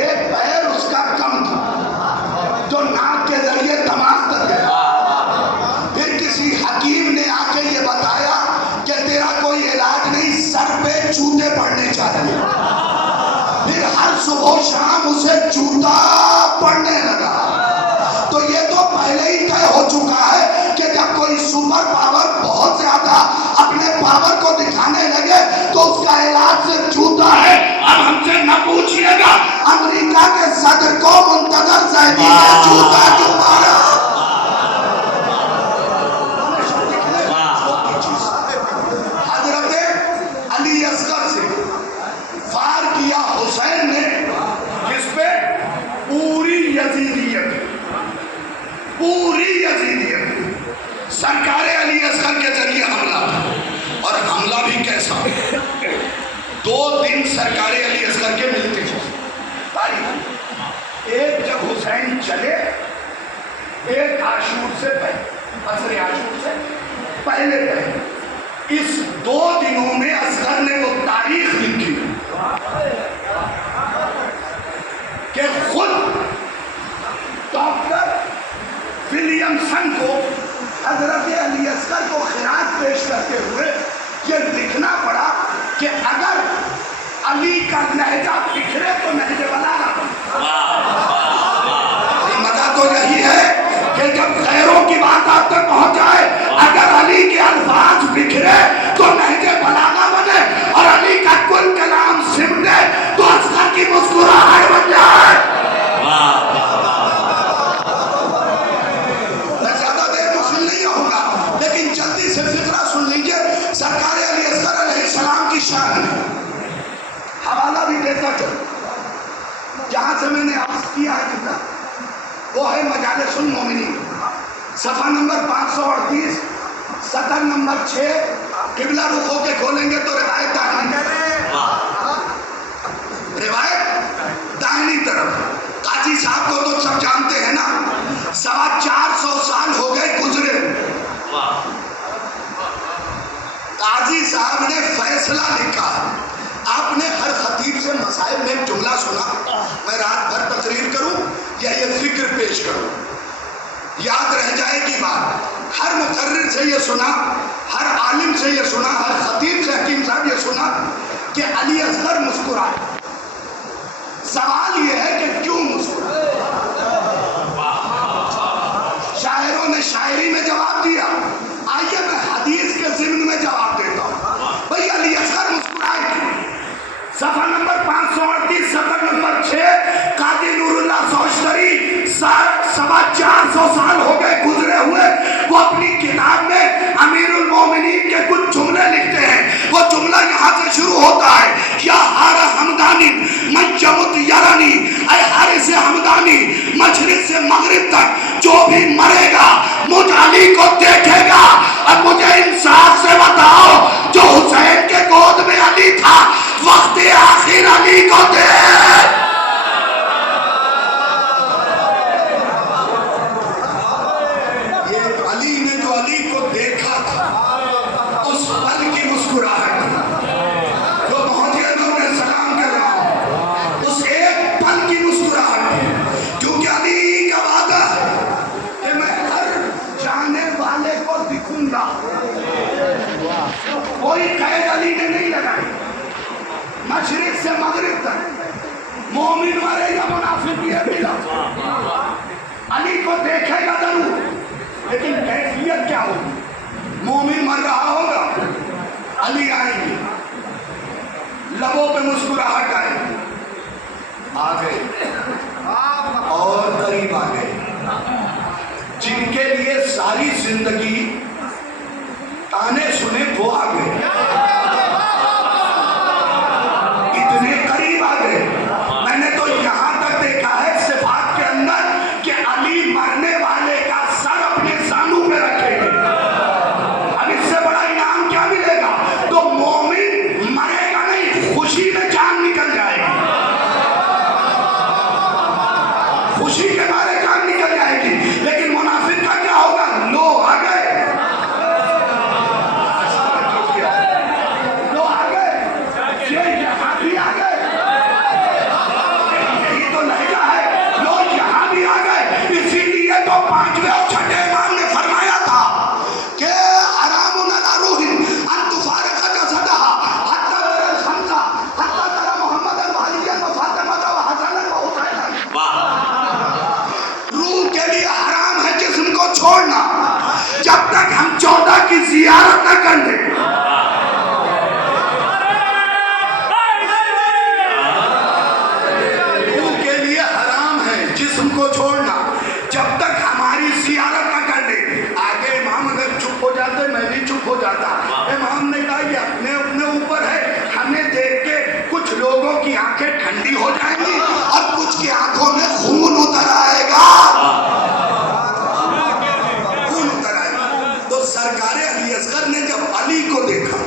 एक पैर उसका कम था जो नाक के जरिए दिमाग तक गया। फिर किसी हकीम ने आके ये बताया कि तेरा कोई इलाज नहीं, सर पे जूते पड़ने चाहिए। फिर हर सुबह शाम उसे जूता पड़ने लगा। तो ये तो पहले ही तय हो चुका है कि जब कोई सुपर पावर बहुत ज्यादा अपने पावर को दिखाने लगे तो उसका इलाज सिर्फ जूता है। अब हमसे न पूछिएगा अमेरिका के सदर को मुंतजर ज़ैदी ने जूता क्यों मारा। हजरत अली असगर से फार किया हुसैन ने, किस पे? पूरी यजीदियत, पूरी यजीदियत सरकार अली असगर के जरिए हमला। और हमला भी कैसा? 2 दिन सरकार अली असगर के मिलते हैं तारीख। एक जब हुसैन चले, एक आशूर से पहले, असर आशूर से पहले इस 2 दिनों में असगर ने वो तारीख लिखी कि खुद डॉक्टर विलियमसन को हजरत अली असगर को खिरात पेश करते हुए ये लिखना पड़ा कि अगर अली का लहजा बिखरे तो नहज बलागा। मजा तो यही है कि जब गैरों की बात आप तक पहुंच जाए, अगर अली के अल्फाज बिखरे तो नहज बलागा बने, और अली का कुल कलाम सिमटे तो असगर की मुस्कुराहट बन जाए। लेकिन जल्दी से फिक्रा सुन लीजिए सरकार अली असगर अलैहिस्सलाम की शान है। हवाला भी देता चलो, जहां से मैंने अर्ज किया है कितना, वो है मजालिसुल मोमिनीन, सफा नंबर 538, सतर नंबर 6। किबला रुख होके खोलेंगे तो रिवायत दाहिनी तरफ। काजी साहब को तो सब जानते हैं ना, 450 साल हो गए गुजरे। काजी साहब ने फैसला लिखा। आपने हर खतीब से मसाइल में जुमला सुना, मैं रात भर तकरीर करूं या ये फिक्र पेश करूं, याद रह जाएगी बात। हर मुकर्रिर से ये सुना, हर आलिम से ये सुना, हर खतीब से हकीम साहब ये सुना कि अली असगर मुस्कुराए। सवाल ये है कि क्यों मुस्कुराए? शायरों ने शायरी में जवाब दिया, आइए मैं हदीस के ज़िम्न में जवाब देता हूँ। भाई अली असगर मुस्कुराए क्यों? सफा नंबर 538, सतर नंबर 6, काजी नूरुल्लाह सोशतरी 450 साल हो गए गुजरे हुए, वो अपनी किताब में अमीरुल मोमिनीन के कुछ जुमले लिखते हैं। वो जुमला यहाँ से शुरू होता है, या हार हमदानी मंजमुत यारानी, ऐ हारिस हमदानी मशरिक से मगरिब तक जो भी मरेगा मुझ अली को देखेगा। अब मुझे इंसाफ से बताओ, जो हुसैन के गोद में अली था, वक्त आखिर अली को दे। ये अली ने जो अली को देखा था, उस पल की मुस्कुराहट, जो पहुंचे मैं सलाम कर रहा हूं, उस एक पल की मुस्कुराहट, क्योंकि अली का वादा है कि मैं हर जाने वाले को दिखूंगा। कोई कैद अली ने नहीं लगाई, मशरिक से मगरिब तक मोमिन मरेगा, मुनाफिक भी मिला, अली को देखेगा जरूर, लेकिन कैफियत क्या होगी? मोमिन मर रहा होगा, अली आएंगे, लबों पे मुस्कुराहट आएगी, आ गए और करीब आ गए। जिनके लिए सारी जिंदगी ताने सुने वो आ गए, इतने करीब आ गए। मैंने तो यहां तक देखा है सिफात के अंदर कि अली मरने वाले का सर अपने जानू में रखेंगे। अब इससे बड़ा इनाम क्या मिलेगा? तो मोमिन मरेगा नहीं, खुशी में जान निकल जाएगी, खुशी के मारे जान निकल जाएगी। लेकिन मुनाफिक का क्या होगा? लो आ गए। जब तक हम 14 की जियारत न कर दें, रूह के लिए हराम है जिस्म को छोड़ना, जब तक हमारी जियारत न कर दे। आगे इमाम अगर चुप हो जाते मैं भी चुप हो जाता। इमाम ने कहा ये अपने अपने ऊपर है, हमें देख के कुछ लोगों की आंखें ठंडी हो जाएंगी और कुछ की आंखों में खून उतर आएगा, खून उतर आएगा। तो सरकारे अली असगर ने जब अली को देखा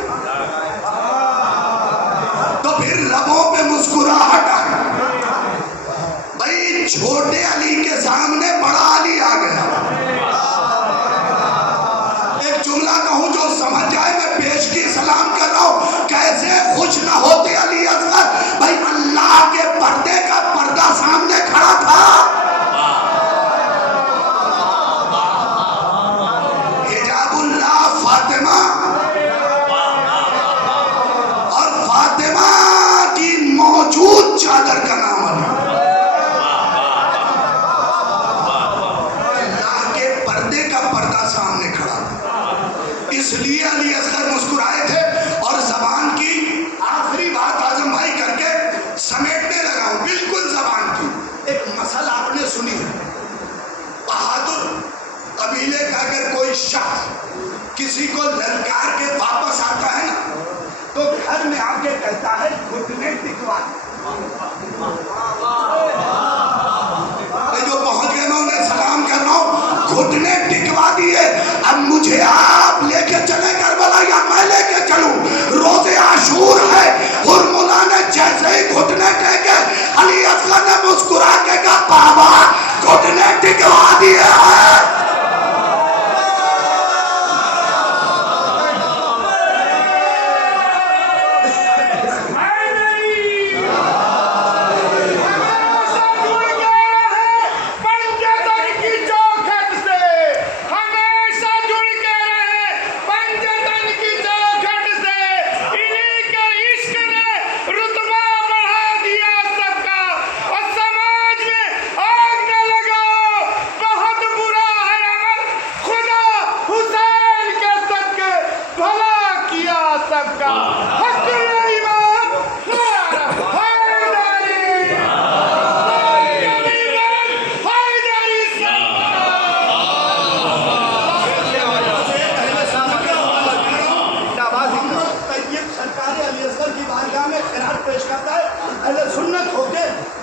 तो फिर लबों पे मुस्कुराहट आई। भाई छोटे अली के सामने बड़ा अली आ गया। एक जुमला कहूं जो समझ जाए, मैं पेश की सलाम कर रहा हूं। कैसे खुश न होते अली असगर, भाई अल्लाह के पर्दे का पर्दा सामने खड़ा था। हिजाबुल्लाह फातिमा और फातिमा की मौजूद चादर का नाम अली। अल्लाह के पर्दे का पर्दा सामने खड़ा था, इसलिए अली असगर मुस्कुराए थे। और जबान की आखिरी बात आजम भाई करके समेटने लगा हूं, बिल्कुल जबान की एक मसल आपने सुनी है। बहादुर कबीले का अगर कोई शख्स किसी को ललकार के वापस आता है ना, तो घर में आके कहता है घुटने टिकवा। जो पहुंच गए मैं उन्हें सलाम कर रहा हूं, घुटने टिकवा दिए। अब मुझे आप लेके चले करबला या मैं लेके चलूं? रोजे आशूर है, हुरमुला ने जैसे ही घुटने टेके अली असगर ने मुस्कुरा के कहा बाबा घुटने टिकवा दिए हैं।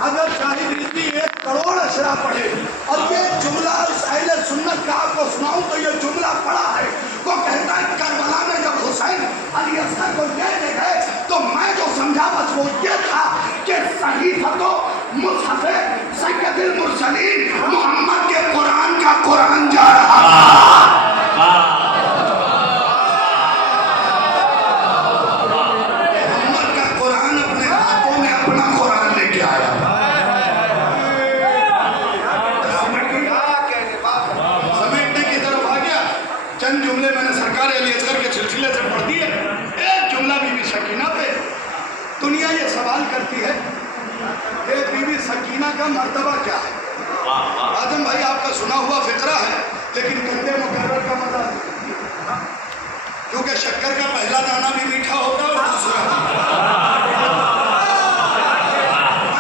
अगर शाहिद रिजवी 1 करोड़ अशरा पढ़े और ये जुमला साहिल सुन्नत का आपको सुनाऊं तो ये जुमला पढ़ा है। वो कहता है करबला में जब हुसैन अली असगर को लेके गए तो मैं जो समझा बस वो ये था कि सहीफा तो मुसहफ सैयदुल मुरसलीन मोहम्मद के कुरान का कुरान जा रहा था। मोहम्मद का कुरान अपने हाथों में अपना कुरान लेके आया। चंद जुमले मैंने सरकार अली असगर के सिलसिले से पढ़ दिए। एक जुमला बीबी सकीना पे। दुनिया ये सवाल करती है कि बीबी सकीना का मर्तबा क्या है। आजम भाई आपका सुना हुआ फिक्रा है, लेकिन गंदे मुकर्रर का मजा नहीं, क्योंकि शक्कर का पहला दाना भी मीठा होता है और दूसरा।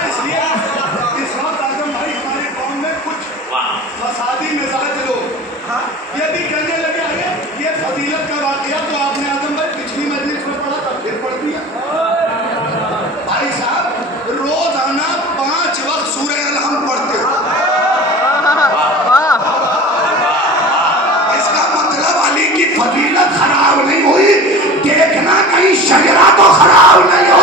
इसलिए इस वक्त आजम भाई हमारे कौम में कुछ फसादी मिजाज लोग ये भी कहने लगे हैं ये फजीलत का वाकया तो आपने आजम भाई पिछली मजलिस में पढ़ा था, फिर पढ़ दिया। भाई साहब रोजाना 5 वक्त सूरह अलहम पढ़ते हो, इसका मतलब अली की फजीलत खराब नहीं हुई, देखना कहीं शजरा तो खराब नहीं हो।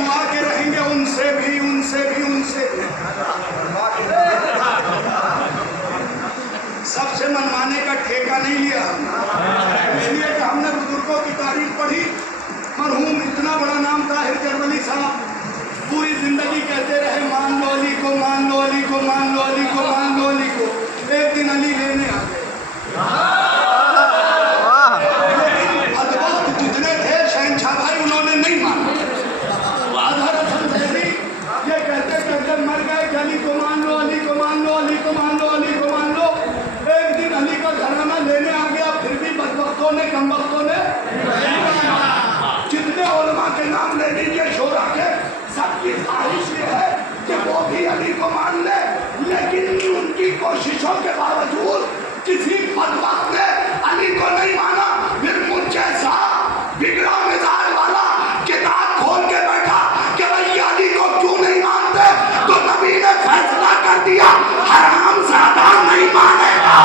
मनवा के रहेंगे उनसे भी, उनसे भी, उनसे भी। सबसे मनवाने का ठेका नहीं लिया, इसलिए कि हमने बुजुर्गों की तारीफ पढ़ी। मरहूम इतना बड़ा नाम ताहिर जरवली साहब पूरी जिंदगी कहते रहे मान लो अली को, मान लो अली को, मान लो अली को, मान लो अली को। एक दिन अली लेने आ गए, लेकिन अदवक्त जितने थे शहंशाह भाई उन्होंने नहीं माना। अजहर हसन जैसी ये कहते कहते मर गए कि अली को मान लो, अली को मान लो, अली को मान लो, अली को मान लो। एक दिन अली का घराना लेने आ गया, फिर भी बदबख्तों ने, कमबख्तों ने जितने उलमा के नाम ले लीजिए शोरा के, सबकी ख्वाहिश ये है कि वो भी अली को मान ले, लेकिन उनकी कोशिशों के बावजूद किसी बदबख्त ने अली को नहीं माना। फिर मुझ जैसा बिगड़ा मिजाज वाला किताब खोल के बैठा कि भाई अली को क्यों नहीं मानते, तो नबी ने फैसला कर दिया हरामज़ादा नहीं मानेगा।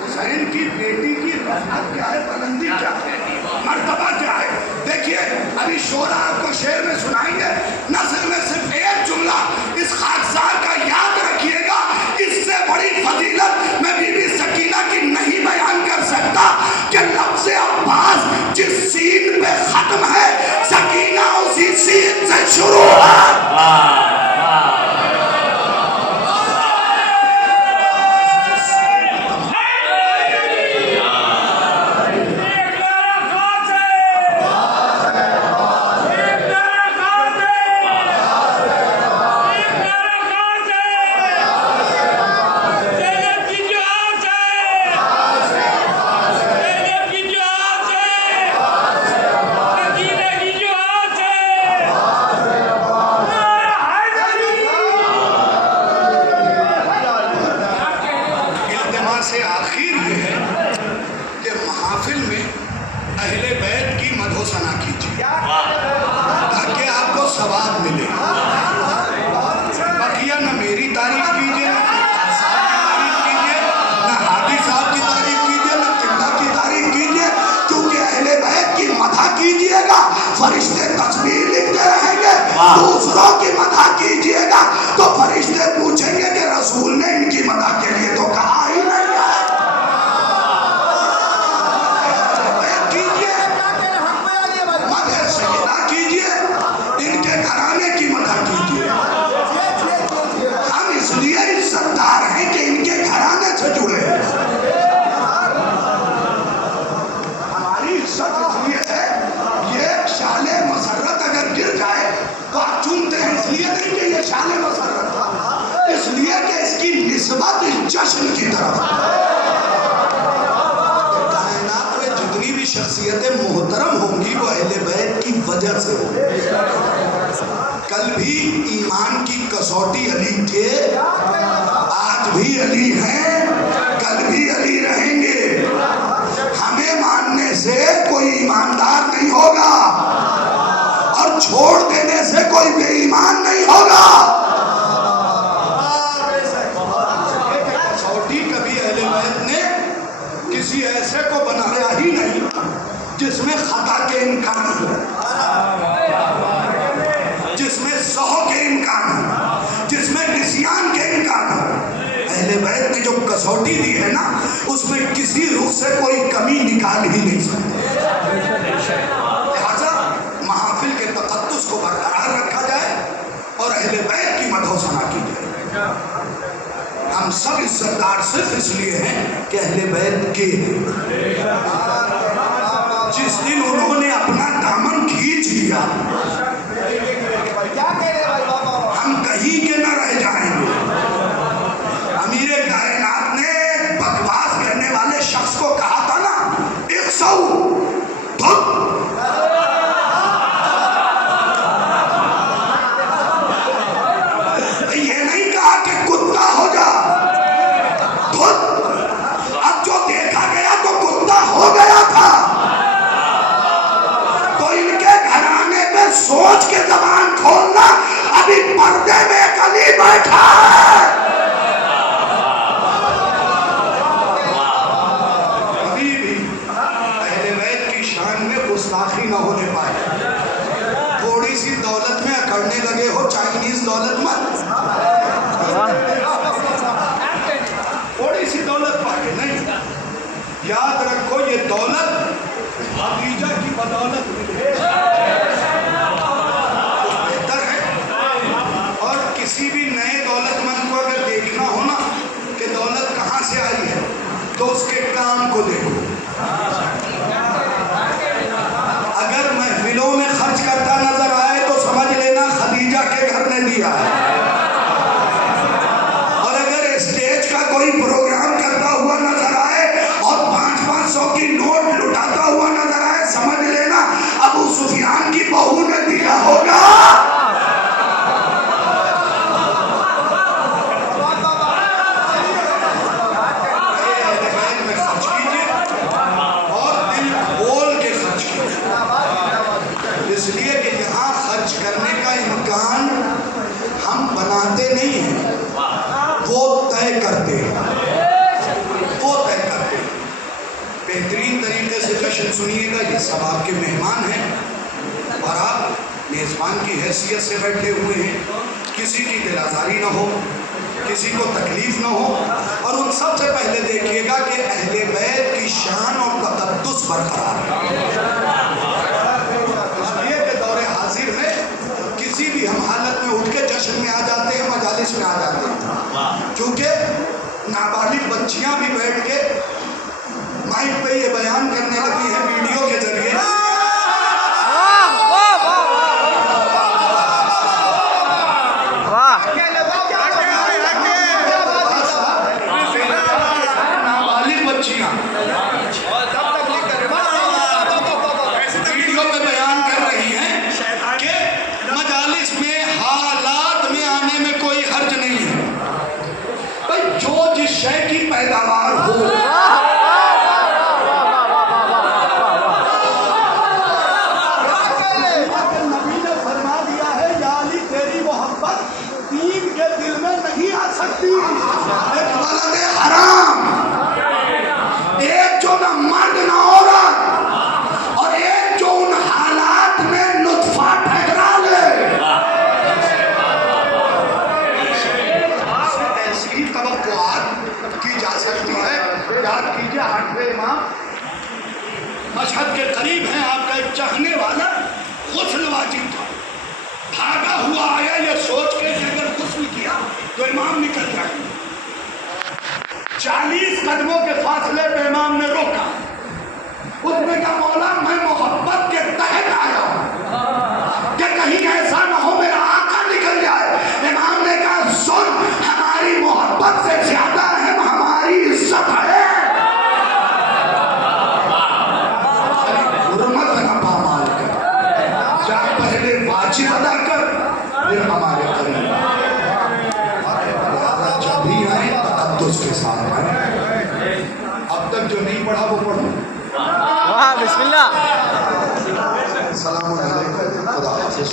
हुसैन की बेटी की रफ़अत क्या है, बुलंदी क्या है, मर्तबा क्या है। देखिए अभी शोरा आपको शेर में सुनाएंगे, नज़र में सिर्फ एक जुमला इस खाकसार का याद रखिएगा। इससे बड़ी फजीलत मैं बीबी सकीना की नहीं बयान कर सकता कि लफ्ज़ अब्बास जिस सीन पे खत्म है, सकीना उसी सीन से शुरू है। से आखिर ये है कि महफिल में अहले बैत की मधोसना कीजिए ताकि आपको सवाब मिले। बकिया न मेरी तारीफ कीजिए, न साहब की तारीफ कीजिए, न हादी साहब की तारीफ कीजिए, न किबला की तारीफ कीजिए, क्योंकि अहले बैत की मदह कीजिएगा फरिश्ते तस्बीह लिखते रहेंगे। दूसरों की मदह कीजिएगा तो फरिश्ते पूछेंगे कि रसूल ने इनकी मदह के लिए तो कहा ही नहीं। जश्न की तरफ कायनात में जितनी भी शख्सियतें मोहतरम होंगी वो अहले बैत की वजह से होंगी। कल भी ईमान की कसौटी अली थे, आज भी अली हैं, कल भी अली रहेंगे। हमें मानने से कोई ईमानदार नहीं होगा और छोड़ देने से कोई बेईमान नहीं होगा। किसी ऐसे को बनाया ही नहीं जिसमें खता के इम्कान हो, जिसमें सहो के इम्कान हो, जिसमें निस्यान के इम्कान हो। अहले बैत ने जो कसौटी दी है ना, उसमें किसी रुख से कोई कमी निकाल ही नहीं सकते। लिहाजा महफिल के तकद्दुस को बरकरार रखा जाए और अहले बैत की मधोसना की जाए। हम सब इज्जतदार सिर्फ इसलिए हैं कि अहले बैत के जिस दिन उन्होंने अपना दामन खींच लिया, हम कहीं के न रह जाएंगे। अमीर कायनात ने बकवास करने वाले शख्स को कहा था ना, 100 ये नहीं कहा कि कुत्ते दौलतमंद, थोड़ी सी दौलत पाके नहीं, याद रखो ये दौलत खदीजा की बदौलत मिली बेहतर है। और किसी भी नए दौलतमंद को अगर देखना हो ना कि दौलत कहाँ से आई है, तो उसके काम को देखो। अगर महफिलों में खर्च करता नजर आए तो समझ लेना खदीजा के घर ने दिया है। और अगर स्टेज का कोई प्रोग्राम करता हुआ नजर आए और 500-500 की नोट लुटाता हुआ नजर आए, समझ लेना अबू सुफियान की बहू ने दिया होगा। इसलिए कि यहाँ खर्च करने का इम्कान हम बनाते नहीं हैं, वो तय करते हैं, वो तय करते हैं। बेहतरीन तरीके से जश्न सुनिएगा, ये सब आपके मेहमान हैं और आप मेज़बान की हैसियत से बैठे हुए हैं। किसी की दिल आज़ारी ना हो, किसी को तकलीफ ना हो। और उन सब से पहले देखिएगा कि अहले बैत की शान और तक़द्दुस बरकरार है। किसी भी हम हालत में उठ के जश्न में आ जाते हैं, मजालिस में आ जाते हैं, क्योंकि नाबालिग बच्चियां भी बैठ के माइक पे ये बयान करने लगी है वीडियो के जरिए। नाबालिग बच्चियां वीडियो पे बयान कर रही हैं कि मजालिस में हालात में आने में कोई हर्ज नहीं है। भाई जो जिस शय की पैदावार हो, नबी ने फरमा दिया है या अली तेरी मोहब्बत दीन के दिल में नहीं आ सकती। हराम एक जो ना मर्द ना औरत और एक जो उन हालात में नुत्फा ठहरा ले, ऐसी तवक्कुआत की जा सकती है। याद कीजिए 8वें इमाम मशहद के करीब हैं, आपका एक चाहने वाला गुस्ल वाजिब था, भागा हुआ आया ये सोच के कि अगर गुस्ल किया तो इमाम निकल जाएंगे। 40 कदमों के फासले पे इमाम ने रोका। उसने कहा मौला मैं मोहब्बत के तहत आया हूं कि कहीं ऐसा ना हो मेरा आका निकल जाए। इमाम ने कहा सुन, हमारी मोहब्बत से ज्यादा है हमारी इज्जत है। हुर्मत ना पामाल कर, जा पहले वाजिब अदा कर फिर हमारे करीब। जब भी आए तक़द्दुस के साथ आए। अब तक जो नहीं पढ़ा वो पढ़ो। वाह बिस्मिल्लाह। सलाम अलैकुम, खुदा हाफ़िज़।